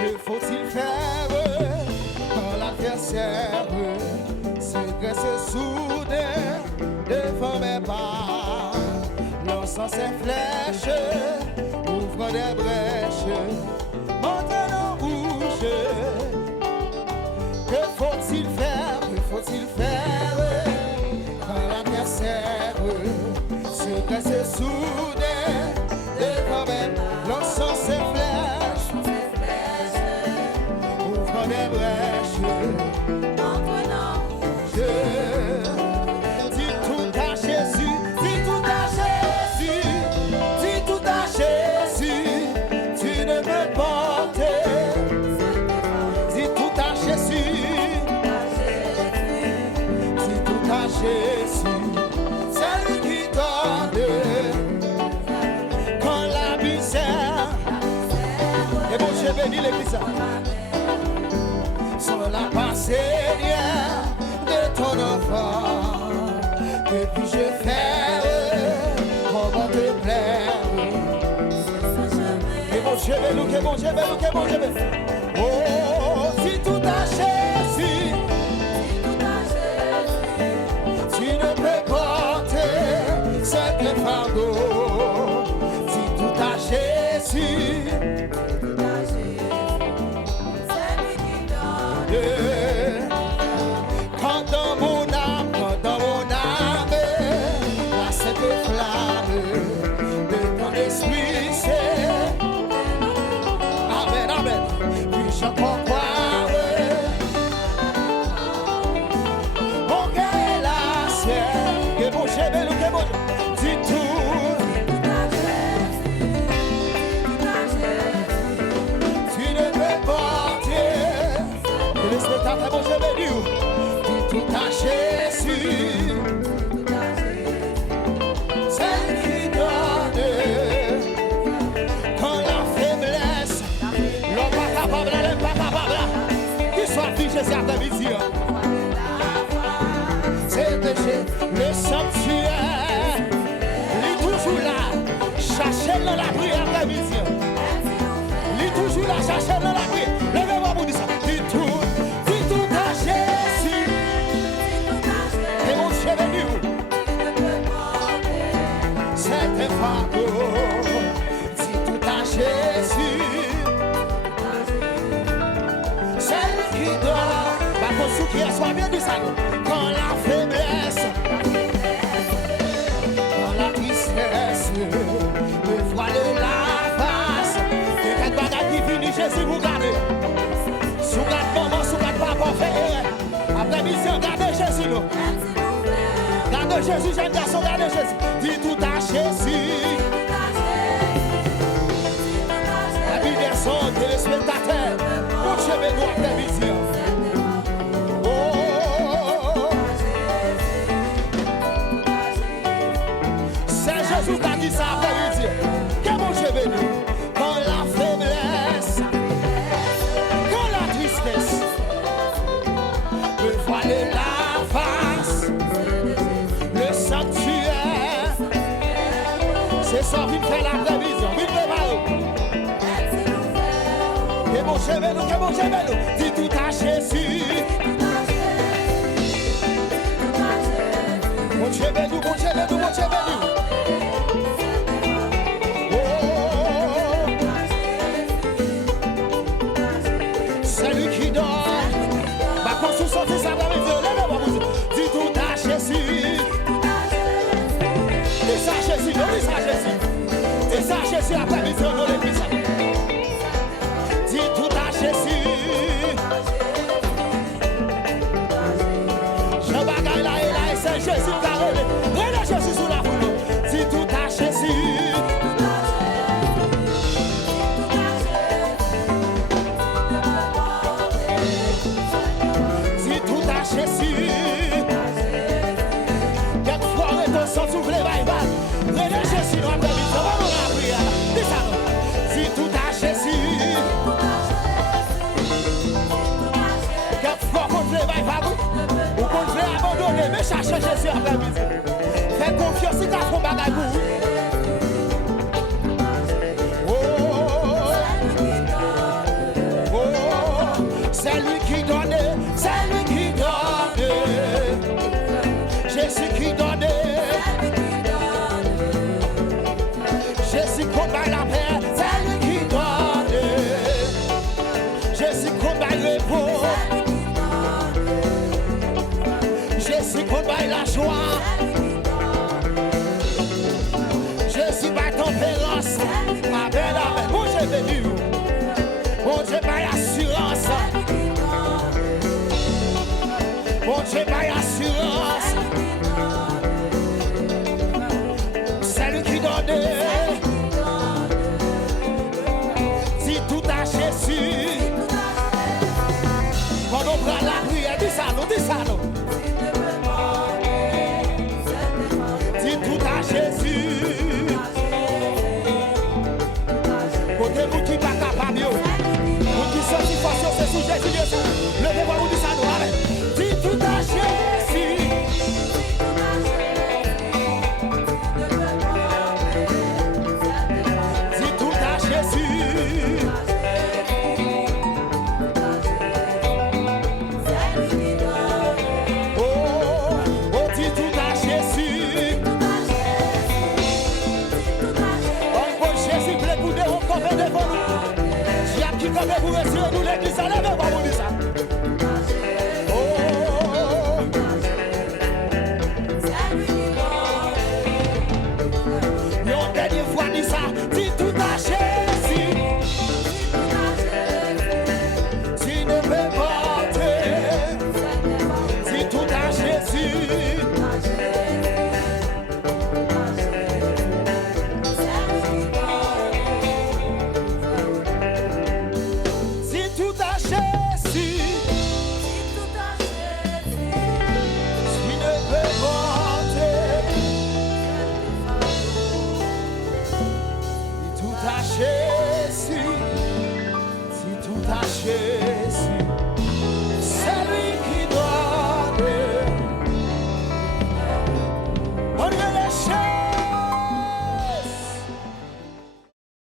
Que faut-il faire quand l'adversaire se dresse soudain devant mes pas? Lançant ses flèches, ouvre des brèches, maintenant rouge. Que faut-il faire? Que faut-il faire quand l'adversaire se dresse soudain devant mes pas? Lançant ses flèches, ouvre des brèches, maintenant rouge. Dis tout à Jésus, dis tout à Jésus, dis tout à Jésus, tu ne peux porter. Dis tout à Jésus, dis tout à Jésus, c'est lui qui donne quand la misère. Et bon Dieu bénit l'église. Sur la passée de ton enfant, que puis-je faire comment te plaire? Que mon Dieu bénit, que mon Dieu bénit, que mon Dieu bénit. Oh, si tout à Jésus, tu ne peux porter ce que fardeau. Si tout à Jésus, quand dans mon âme, la cette flamme de ton esprit c'est. Amen, amen. Puis je crois mon cœur est la sienne. Que mon Dieu bénit, que mon Dieu. Dis tout. Tu ne peux porter. Et le spectacle, mon Dieu bénit. Dis tout à Jésus. C'est lui qui donne. Quand la faiblesse, l'homme pas capable, l'homme pas capable. Qui soit affiché cet après-midi. C'est déjà le sanctuaire. Il est toujours là. Cherchez dans la prière après-midi. Il est toujours là. Cherchez dans la prière. Levez-moi pour dire ça. Dis tout à Jésus. Et mon Dieu béni. C'est un fardeau. Dis tout à Jésus. C'est lui qui doit. Par contre, ceux qui soit bien dit ça. Quand la faiblesse, quand la tristesse me voile la face. Et quand bagaille qui finit, Jésus vous gardez. Sous garde maman, sous garde papa, fait. Après midi, regardez Jésus nous. Regardez Jésus, jeune garçon, regardez Jésus. Dis tout à Jésus. La vie des sons, téléspectateurs. Mon Dieu béni après midi. Jésus t'a dit ça après-midi. Que mon Dieu béni. Quand la faiblesse, quand la tristesse me voile la face, le sanctuaire, c'est ça qui fait la prévision. Vite préparez. Que mon Dieu béni, que mon Dieu béni. Dis tout à Jésus. Mon Dieu béni, mon Dieu béni, mon Dieu béni. Dis tout à Jésus. Dis ça à Jésus, dis ça à Jésus. Dis ça à Jésus après midi dans l'église. Dis tout à Jésus. Je bagaille là et là et c'est Jésus qui a relevé. Relève Jésus sous la foule. Dis tout à Jésus. Dis tout à Jésus. Jésus, on va la prière. Dis ça. Dis tout à Jésus. Quelquefois qu'on ne va pas ou qu'on veut abandonner, mais cherchez Jésus après midi. Fais confiance, il t'a fait bagaille pour vous. Oh, Jésus. Quand on prend la prière, dis ça nous, dis ça nous. Dis tout à Jésus. Côté vous qui pas capable, vous qui sont si forts, c'est sous Jésus. Levez-moi, vous dis ça nous, allez. Dis tout à Jésus. Dis tout à Jésus. Oh, dis tout à Jésus. Oh, Jésus, plaît pour nous, on devant nous. J'ai qui comme vous, monsieur, nous l'église, levez-moi, vous dis ça.